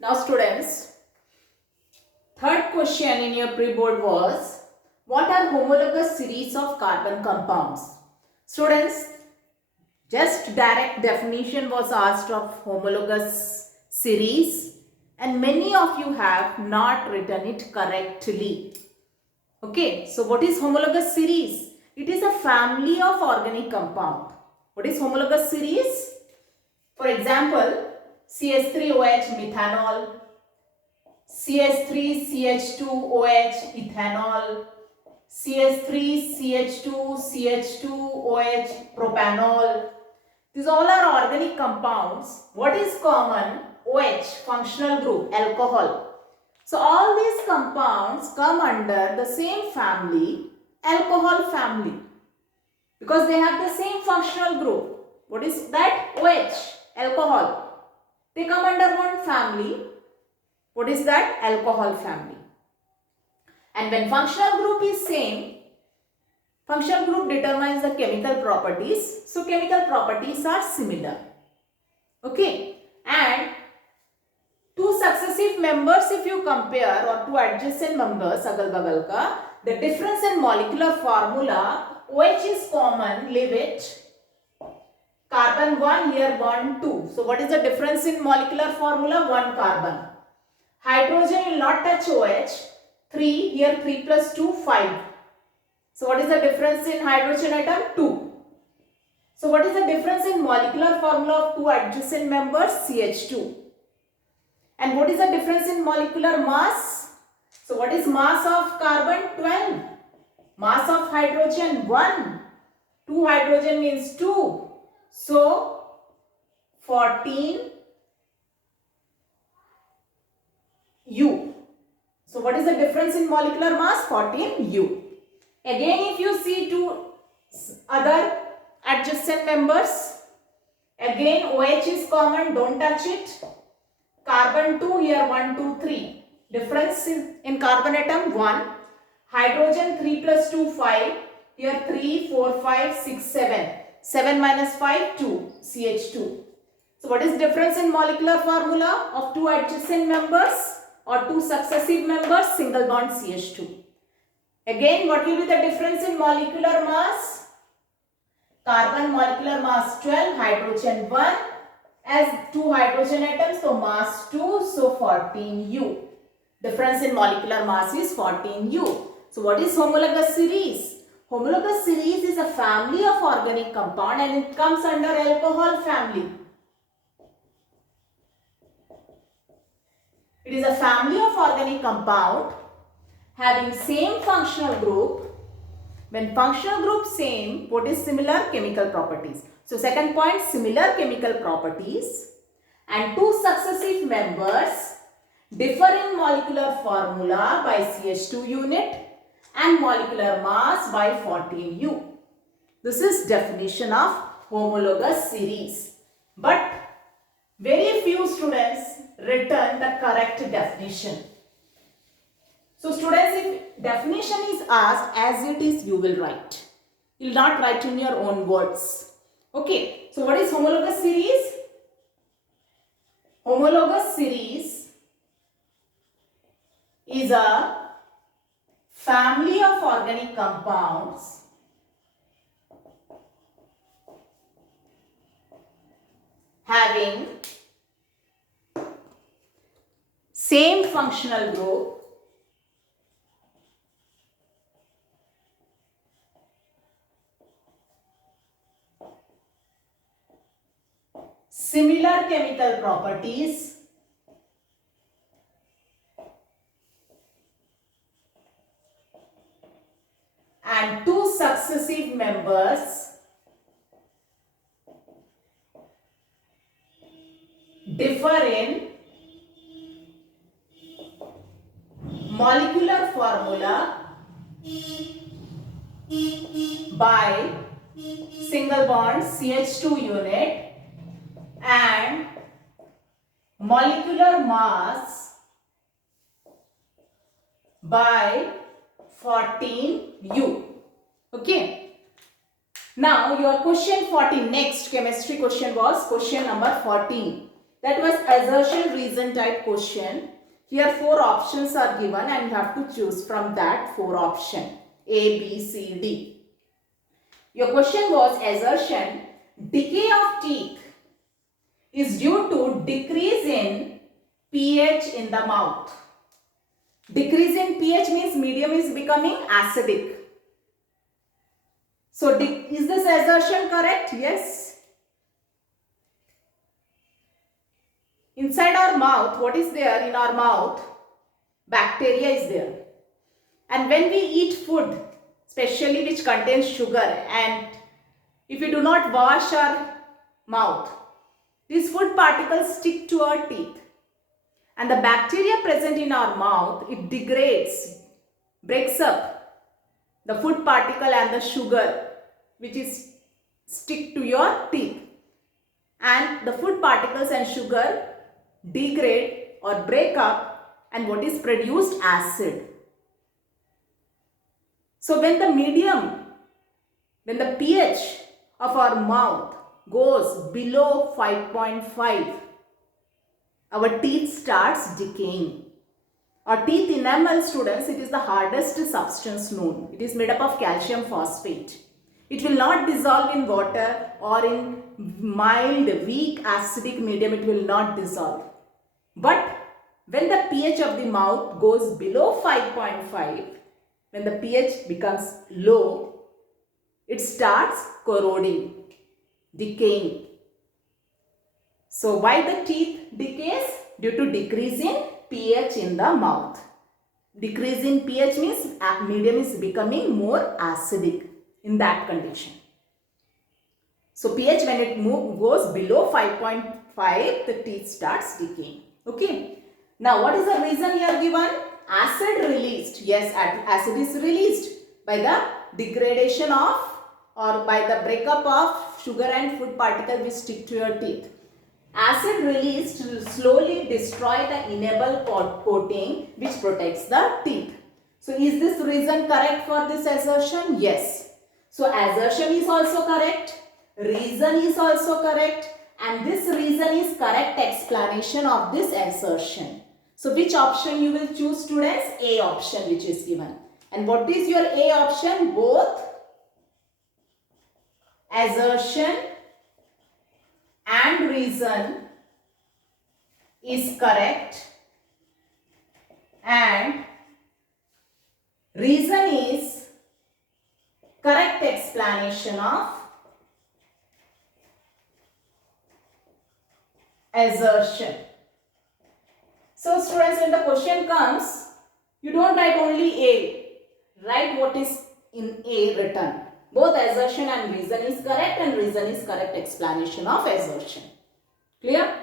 Now students, third question in your pre-board was, what are homologous series of carbon compounds? Students, just direct definition was asked of homologous series and many of you have not written it correctly. Okay, so what is homologous series? It is a family of organic compound. What is homologous series? For example, CH3OH methanol, CH3CH2OH ethanol, CH3CH2CH2OH propanol. These all are organic compounds. What is common? OH, functional group, alcohol. So all these compounds come under the same family, alcohol family, because they have the same functional group. What is that? OH, alcohol. They come under one family. What is that? Alcohol family. And when functional group is same, functional group determines the chemical properties. So chemical properties are similar. Okay. And two successive members if you compare, or two adjacent members agal bagal ka, the difference in molecular formula, OH is common, leave it. Carbon 1, here bond 2. So what is the difference in molecular formula? 1 carbon. Hydrogen will not touch OH. 3, here 3 plus 2, 5. So what is the difference in hydrogen atom? 2. So what is the difference in molecular formula of two adjacent members? CH2. And what is the difference in molecular mass? So what is mass of carbon? 12. Mass of hydrogen? 1. 2 hydrogen means 2. So 14 U. So what is the difference in molecular mass? 14 U. Again, if you see two other adjacent members, again OH is common, don't touch it. Carbon 2, here 1, 2, 3. Difference in carbon atom 1. Hydrogen 3 plus 2, 5. Here 3, 4, 5, 6, 7. 7 minus 5, 2. CH2. So what is difference in molecular formula of two adjacent members or two successive members? Single bond CH2. Again, what will be the difference in molecular mass? Carbon molecular mass 12, hydrogen 1. As two hydrogen atoms, so mass 2, so 14 U. Difference in molecular mass is 14 U. So what is homologous series? Homologous series is a family of organic compound and it comes under alcohol family. It is a family of organic compound having same functional group. When functional group same, what is similar? Chemical properties. So second point, similar chemical properties, and two successive members differ in molecular formula by CH2 unit and molecular mass by 14 U. This is definition of homologous series. But very few students written the correct definition. So students, if definition is asked as it is, you will write. You will not write in your own words. Okay, so what is homologous series? Homologous series is a family of organic compounds having same functional group, similar chemical properties, and two successive members differ in molecular formula by single bond CH2 unit and molecular mass by 14 U. Okay. Now your question 14, next chemistry question was question number 14. That was assertion reason type question. Here 4 options are given and you have to choose from that 4 option A, B, C, D. Your question was assertion decay of teeth is due to decrease in pH in the mouth. Decrease in pH means medium is becoming acidic. So is this assertion correct? Yes. Inside our mouth, what is there in our mouth? Bacteria is there. And when we eat food, especially which contains sugar, and if we do not wash our mouth, these food particles stick to our teeth. And the bacteria present in our mouth, it degrades, breaks up the food particle and the sugar which is stick to your teeth. And the food particles and sugar degrade or break up, and what is produced? Acid. So when the pH of our mouth goes below 5.5, our teeth starts decaying. Our teeth enamel, students, it is the hardest substance known. It is made up of calcium phosphate. It will not dissolve in water or in mild, weak acidic medium. It will not dissolve. But when the pH of the mouth goes below 5.5, when the pH becomes low, it starts corroding, decaying. So why the teeth decays? Due to decrease in pH in the mouth. Decrease in pH means medium is becoming more acidic in that condition. So pH when it goes below 5.5, the teeth starts decaying. Okay. Now what is the reason here given? Acid released. Yes, acid is released by the degradation of or by the breakup of sugar and food particles which stick to your teeth. Acid released will slowly destroy the enamel coating which protects the teeth. So is this reason correct for this assertion? Yes. So assertion is also correct. Reason is also correct. And this reason is correct explanation of this assertion. So which option you will choose, students? A option which is given. And what is your A option? Both assertion and reason is correct, and reason is correct explanation of assertion. So students, when the question comes, you don't write only A, write what is in A written. Both assertion and reason is correct, and reason is correct explanation of assertion. Clear?